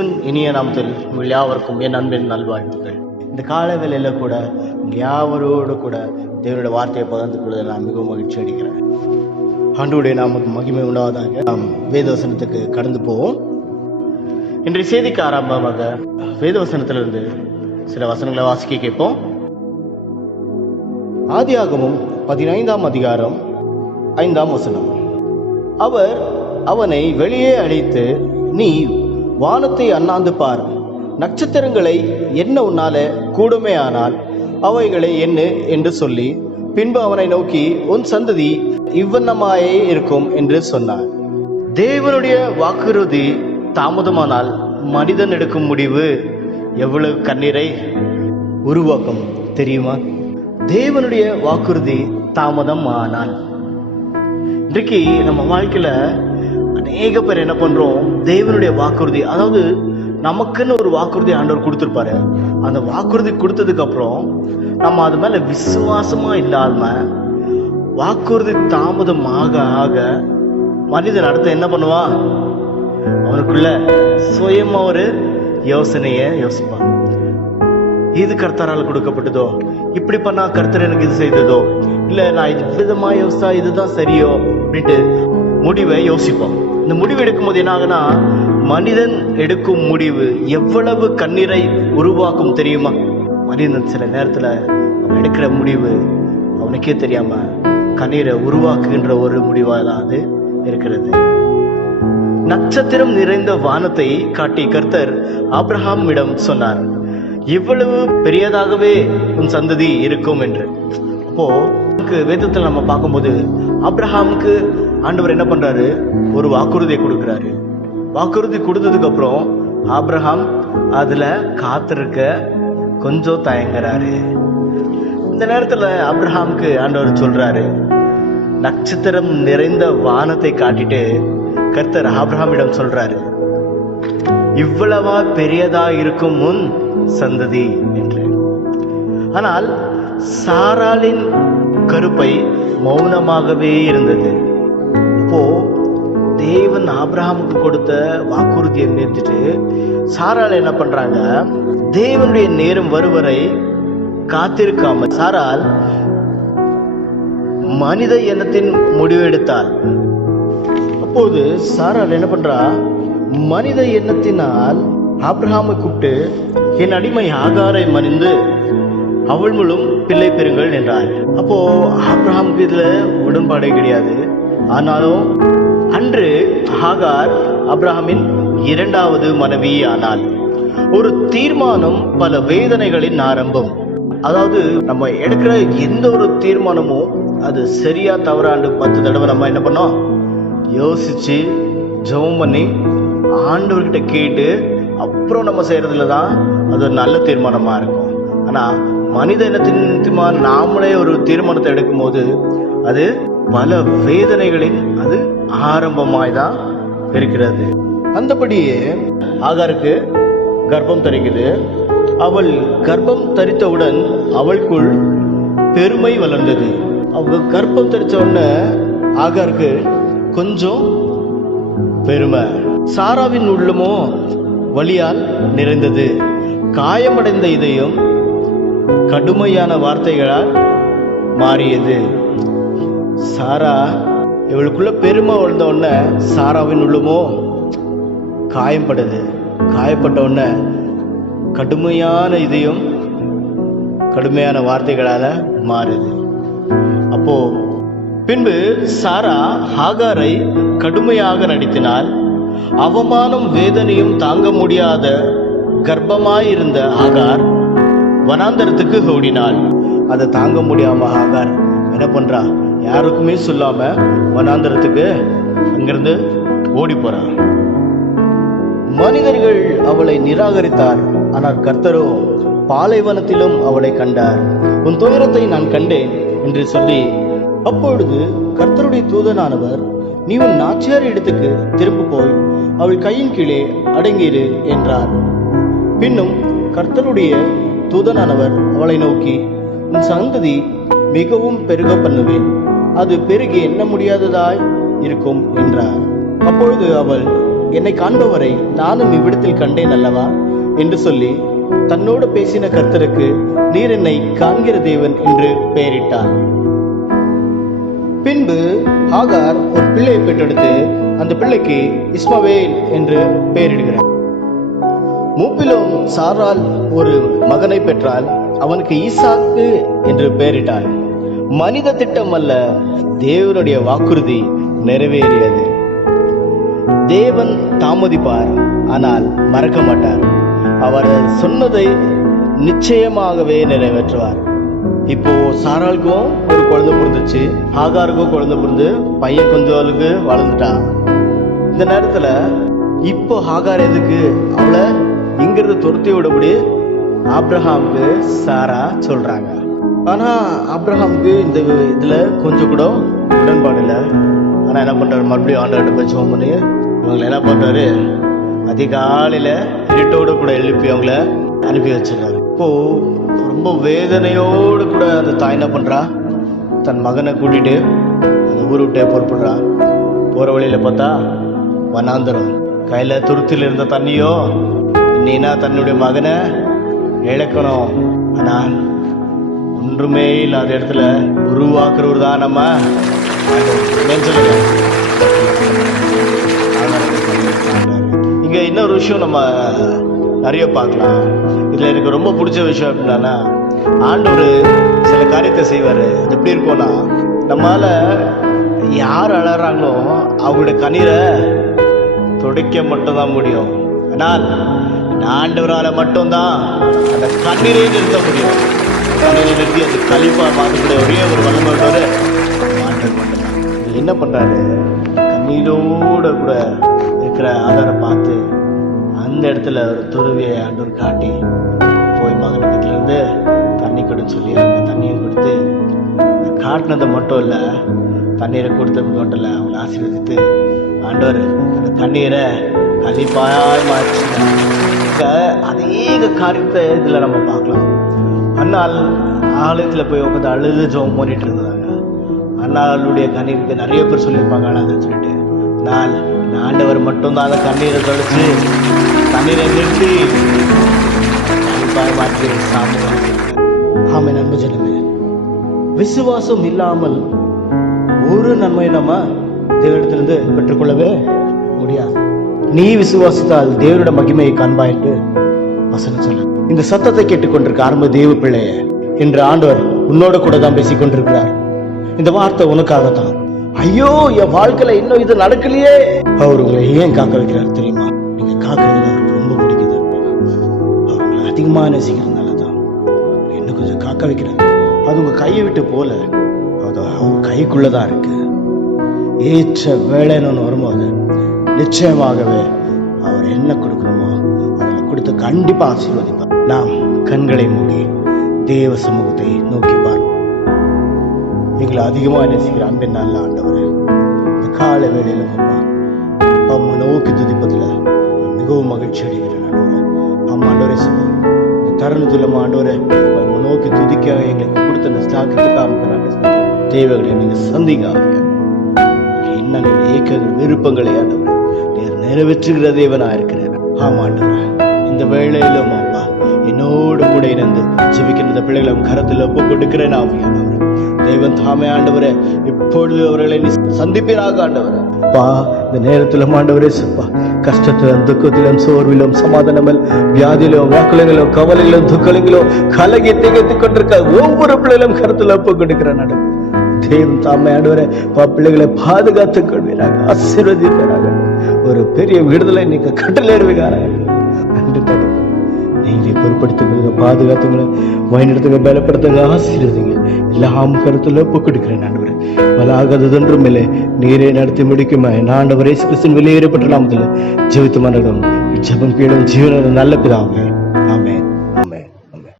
இயேசுவின் இனிய நாமத்தில் உங்கள் யாவருக்கும் என் அன்பின் நல்வாழ்த்துக்கள். இந்த கால வேளையில கூட யாவரோடு கூட தேவனுடைய வார்த்தையை பகிர்ந்து கொள்வதில் நான் மிகவும் மகிழ்ச்சி அடைகிறேன். ஆண்டவருடைய நாமக்கு மகிமை உண்டாவதாக நாம் வேதவசனத்துக்கு கடந்து போவோம். இன்றைய செய்திக்கு ஆரம்பமாக வேதவசனத்திலிருந்து சில வசனங்களை வாசிக்க கேட்போம். ஆதியாகமம் 15ஆம் அதிகாரம் 5ஆம் வசனம். அவர் அவனை வெளியே அழைத்து, நீ வானத்தை அண்ணாந்து பார், நட்சத்திரங்களை என்ன உன்னால கூடுமே ஆனால் அவைகளை என்ன என்று சொல்லி, பின்பு அவனை நோக்கி, உன் சந்ததி இவ்வண்ணமாயே இருக்கும் என்று சொன்னார். தேவனுடைய வாக்குறுதி தாமதமானால் மனிதன் எடுக்கும் முடிவு எவ்வளவு கண்ணீரை உருவாக்கும் தெரியுமா? தேவனுடைய வாக்குறுதி தாமதம் ஆனால், இன்றைக்கு நம்ம வாழ்க்கையில அநேக பேர் என்ன பண்றோம், தேவனுடைய வாக்குறுதி, அதாவது நமக்குன்னு ஒரு வாக்குறுதி ஆண்டவர் கொடுத்திருப்பாரு. அந்த வாக்குறுதி கொடுத்ததுக்கு அப்புறம் நம்ம அது மேல விசுவாசமா இல்லாம வாக்குறுதி தாமதம் ஆக ஆக மனிதன் அடுத்து என்ன பண்ணுவான், அவனுக்குள்ள சுயமா ஒரு யோசனைய யோசிப்பான். இது கர்த்தரால் கொடுக்கப்பட்டதோ, இப்படி பண்ணா கர்த்தர் எனக்கு இது செய்ததோ, இல்ல நான் இது விதமா யோசித்தா இதுதான் சரியோ அப்படின்ட்டு முடிவை யோசிப்போம். இந்த முடிவு எடுக்கும் போது என்ன ஆகுனா, மனிதன் எடுக்கும் முடிவு எவ்வளவு கண்ணீரை உருவாக்கும் தெரியுமா? மனிதன் சில நேரத்துல அவன் எடுக்கிற முடிவு அவனுக்கே தெரியாம கண்ணீரை உருவாக்குகின்ற ஒரு முடிவாக தான் அது இருக்கிறது. நட்சத்திரம் நிறைந்த வானத்தை காட்டி கர்த்தர் ஆபிரகாமிடம் சொன்னார், இவ்வளவு பெரியதாகவே உன் சந்ததி இருக்கும் என்று. அப்போ வேதத்தில் நம்ம பார்க்கும்போது ஆபிரகாமுக்கு ஆண்டவர் என்ன பண்றாரு, ஒரு வாக்குறுதியை கொடுக்கிறாரு. வாக்குறுதி கொடுத்ததுக்கு அப்புறம் ஆபிரகாம் அதுல காத்திருக்க கொஞ்சம் தயங்குறாரு. இந்த நேரத்துல ஆபிரகாமுக்கு ஆண்டவர் சொல்றாரு, நட்சத்திரம் நிறைந்த வானத்தை காட்டிட்டு கர்த்தர் ஆபிரகாமிடம் சொல்றாரு, இவ்வளவா பெரியதா இருக்கும் முன் சந்ததி என்று. ஆனால் சாராளின் கருப்பை மௌனமாகவே இருந்தது. அப்போ தேவன் ஆபிரகாமுக்கு கொடுத்த வாக்குறுதியை நிறுத்திட்டு சாராள் என்ன பண்றாங்க, தேவனுடைய நேரம் வருவரை காத்திருக்காம சாராள் மனித எண்ணத்தின் முடிவெடுத்தாள். அப்போது சாராள் என்ன பண்றா, மனித எண்ணத்தினால் ஆபிரகாமை கூப்பிட்டு, என் அடிமை ஆகாரை மறிந்து அவள் மூலம் பிள்ளை பெறுங்கள் என்றார். அப்போ ஆபிரகாமுக்கு இதுல உடன்பாடே கிடையாது. ஆனாலும் அன்று ஆகார் ஆபிரகாமின் இரண்டாவது மனைவி ஆனாள். ஒரு தீர்மானம் பல வேதனைகளின் ஆரம்பம். அதாவது நம்ம எடுக்கிற எந்த ஒரு தீர்மானமும் அது சரியா தவறாண்டு 10 தடவை நம்ம என்ன பண்ணோம், யோசிச்சு ஜெபம் பண்ணி ஆண்டவர்கிட்ட கேட்டு அப்புறம் நம்ம செய்யறதுல தான் அது ஒரு நல்ல தீர்மானமா இருக்கும். ஆனா மனித இனத்தின் நாமளே ஒரு தீர்மானத்தை எடுக்கும் போது அது பல வேதனைகளின் அது ஆரம்பமாய்தான் இருக்கிறது. அந்தபடியே ஆகாருக்கு கர்ப்பம் தரிக்குது. அவள் கர்ப்பம் தரித்தவுடன் அவளுக்குள் பெருமை வளர்ந்தது. அவ கர்ப்பம் தரிச்ச உடனே ஆகாருக்கு கொஞ்சம் பெருமை. சாராவின் உள்ளமோ வலியால் நிறைந்தது. காயமடைந்த இதயம் கடுமையான வார்த்தைகளால் மாறியது. சாரா இவளுக்குள்ள பெருமை வளர்ந்த உடனே சாராவின் உள்ளமோ காயப்படுது. காயப்பட்ட உடனே கடுமையான இதயம் கடுமையான வார்த்தைகளால மாறுது. அப்போ பின்பு சாரா ஆகாரை கடுமையாக நடத்தினாள். அவமானம் வேதனையும் தாங்க முடியாத கர்ப்பமாயிருந்த ஆகார் வனாந்தரத்துக்கு ஓடினாள். அதை தாங்க முடியாம ஆகார் என்ன பண்றா, யாருக்குமே சொல்லாம வனாந்தரத்துக்கு அங்கிருந்து ஓடி போறான். மனிதர்கள் அவளை நிராகரித்தார். ஆனால் கர்த்தரோ பாலைவனத்திலும் அவளை கண்டார். உன் துயரத்தை நான் கண்டேன் என்று சொல்லி, அப்பொழுது கர்த்தருடைய தூதனானவர், நீ உன் நாச்சியார் இடத்துக்கு திரும்ப போய் அவள் கையின் கீழே அடங்கியிரு என்றார். பின்னும் கர்த்தருடைய தூதனானவர் அவளை நோக்கி, உன் சந்ததி மிகவும் பெருக பண்ணுவேன், அது பெருகி எண்ண முடியாததாய் இருக்கும் என்றார். அப்பொழுது அவள் என்னை காண்பவரை நானும் இவ்விடத்தில் கண்டேன் அல்லவா என்று சொல்லி தன்னோடு பேசின கர்த்தருக்கு நீர் என்னை காண்கிற தேவன் என்று பெயரிட்டார். பின்பு ஆகார் ஒரு பிள்ளையை பெற்றெடுத்து அந்த பிள்ளைக்கு இஸ்மவேல் என்று பெயரிடுகிறார். மூப்பிலும் சாரால் ஒரு மகனை பெற்றால் அவனுக்கு ஈசாக்கு என்று பெயரிட்டாள். மனித திட்டம் அல்ல, தேவனுடைய வாக்குறுதி நிறைவேறியது. தேவன் தாமதிப்பார், ஆனால் மறக்க மாட்டார். அவர் சொன்னதை நிச்சயமாகவே நிறைவேற்றுவார். இப்போ சாராளுக்கும் ஒரு குழந்தை பிறந்துச்சு, ஆகாருக்கும் குழந்தை பிறந்து பையன் கொஞ்சம் வளர்ந்துட்டான். இந்த நேரத்துல இப்போ ஆகார் எதுக்கு அவளை இங்கிருந்து துரத்தி விடபடி ஆபிரகாமுக்கு சாரா சொல்றாங்க. ஆனா ஆபிரகாமுக்கு இந்த இதுல கொஞ்சம் கூட உடன்பாடு இல்லை. ஆனா என்ன பண்றாரு, மறுபடியும் ஆண்டவர்கிட்ட போய் ஜெபம் பண்ணி இவங்களை என்ன பண்றாரு, அதிகாலையில இருட்டோடு கூட எழுப்பி அவங்கள அனுப்பி வச்சிருக்காரு. இப்போ ரொம்ப வேதனையோடு கூட அந்த தாய் என்ன பண்றா, தன் மகனை கூட்டிட்டு அந்த ஊரு விட்டே புறப்படுறா. போற வழியில பார்த்தா வனாந்தரம், கையில துருத்தில இருந்த தண்ணியோ நீனா தன்னுடைய மகனை இழக்கணும். ஆனால் ஒன்றுமே இல்லாத இடத்துல உருவாக்குறவர் தான் நம்ம இங்க. இன்னொரு விஷயம் நம்ம நிறைய பார்க்கலாம். இதுல எனக்கு ரொம்ப பிடிச்ச விஷயம் அப்படின்னா, ஆண்டவர் சில காரியத்தை செய்வாரு. அது எப்படி இருக்கும்னா, நம்மளால யார் அழறாங்களோ அவங்களுடைய கண்ணீரை துடைக்க மட்டும்தான் முடியும். ஆனால் ஆண்டவரால மட்டும்தான் அந்த கண்ணீரை நிறுத்த முடியும். கண்ணீரை நிறுத்தி அந்த கழிப்பா மாற்றக்கூடிய ஒரே ஒரு வல்லமை ஆண்டவர் மட்டும்தான். என்ன பண்றாரு, கண்ணீரோட கூட இருக்கிற ஆதாரை பார்த்து அந்த இடத்துல ஒரு துருவியை ஆண்டவர் காட்டி போய் மகனிடத்துல இருந்து தண்ணி கொடுன்னு சொல்லி அந்த தண்ணியை கொடுத்து காட்டினதை மட்டும் இல்லை, தண்ணீரை கொடுத்தது மட்டும் இல்லை, அவங்களை ஆசீர்வதித்து ஆண்டவர் அந்த தண்ணீரை கழிப்பாய் மாற்றி அநேக காரியத்தை இதுல நம்ம பார்க்கலாம். அண்ணால் ஆலயத்துல போய் உட்காந்து அழுது ஜெபம் பண்ணிட்டு இருந்தாங்க. அண்ணாளுடைய கண்ணீருக்கு நிறைய பேர் சொல்லியிருப்பாங்க அழாதுன்னு சொல்லிட்டு. ஆண்டவர் மட்டும்தான் அந்த கண்ணீரை தொலைச்சு தண்ணீரை நிறுத்தி கழிப்பாய் மாற்றி சாமி. ஆமை நன்மை ஜனமே, விசுவாசம் இல்லாமல் ஒரு நன்மை நம்ம தேவனிடத்திலிருந்து பெற்றுக்கொள்ளவே முடியாது. நீ விசுவாசித்தால் தேவனுடைய மகிமையை காண்பாய் என்று வசனம் சொல்ல. இந்த சத்தத்தை கேட்டுக்கொண்டிருக்க ஆரம்ப தேவ பிள்ளைய என்று ஆண்டவர் உன்னோட கூட தான் பேசிக் கொண்டிருக்கிறார். இந்த வார்த்தை உனக்காகத்தான். ஐயோ, என் வாழ்க்கையில இன்னும் இது நடக்கலையே. அவர் உங்களை ஏன் காக்க வைக்கிறார் தெரியுமா? நீங்க காக்கிறது அவருக்கு ரொம்ப பிடிக்குது. அவர் உங்களை அதிகமா நேசிக்கிறதுனாலதான் இன்னும் கொஞ்சம் காக்க வைக்கிறார். அது உங்க கையை விட்டு போல, அது அவர் கைக்குள்ளதான் இருக்கு. ஏற்ற வேலைன்னு வரும்போது நிச்சயமாகவே அவர் என்ன கொடுக்கணுமோ அதில் கொடுத்து கண்டிப்பா ஆசீர்வதிப்பார். நாம் கண்களை மூடி தேவ சமூகத்தை நோக்கி பார்ப்போம். எங்களை அதிகமாக நேசிக்கிற அன்பின் நல்ல ஆண்டவரே, இந்த கால வேளையில அம்மா நோக்கி துதிப்பதில் மிகவும் மகிழ்ச்சி அடைகிறேன் ஆண்டவரே. அம்மா ஆண்டவரே, இந்த தருணத்துல ஆண்டவரே நோக்கி துதிக்க எங்களுக்கு கொடுத்த இந்த ஸ்லாக்கியத்துக்காக தேவைகளை நீங்க சந்திங்க. என்ன ஏக்கங்கள் விருப்பங்களை ஆண்டவரே நீர் நிறைவேற்றுகிற தேவனா இருக்கிறேன். ஆமா ஆண்டவரே, இந்த வேளையிலும் அப்பா என்னோடு கூட இணைந்து ஜெபிக்கிற பிள்ளைகளை கரத்தில் ஒப்பு கொடுக்கிறேன். ஆவியானவரே, தேவன் தாமே ஆண்டவரே இப்பொழுது அவர்களை சந்திப்பீராக ஆண்டவரே. அப்பா, இந்த நேரத்திலும் ஆண்டவரே சப்பா, கஷ்டத்திலும் துக்கத்திலும் சோர்விலும் சமாதானமில் வியாதியிலும் வாக்குலங்களும் கவலைகளும் துக்கங்களும் கலகி திகைத்துக் கொண்டிருக்க ஒவ்வொரு பிள்ளைகளும் கருத்துல ஒப்பு கொடுக்கிறேன். தேவன் தாமே ஆண்டவரே பிள்ளைகளை பாதுகாத்துக் கொள்வீராக, ஆசீர்வதிப்பீராக. ஒரு பெரிய விடுதலை நீங்க கட்டளையிடுவீங்க. நன்றி தகப்பனே, நீங்களே பொறுப்படுத்துங்க, பாதுகாத்துங்க, வழிநடத்துங்க, பலப்படுத்துங்க, ஆசீர்வதிங்க. எல்லாம் கருத்துல ஒப்பு கொடுக்கிறேன் ஆண்டவரே. வலாகாததொன்றும் இல்லை, நீரே நடத்தி முடிக்குமா ஆண்டவரே. கிறிஸ்துவின் வெளியேறப்பட்ட நாமத்தில் ஜெபித்து மரணம் ஜெபம் கீழும் ஜீவன நல்ல பிதாவே, ஆமென்.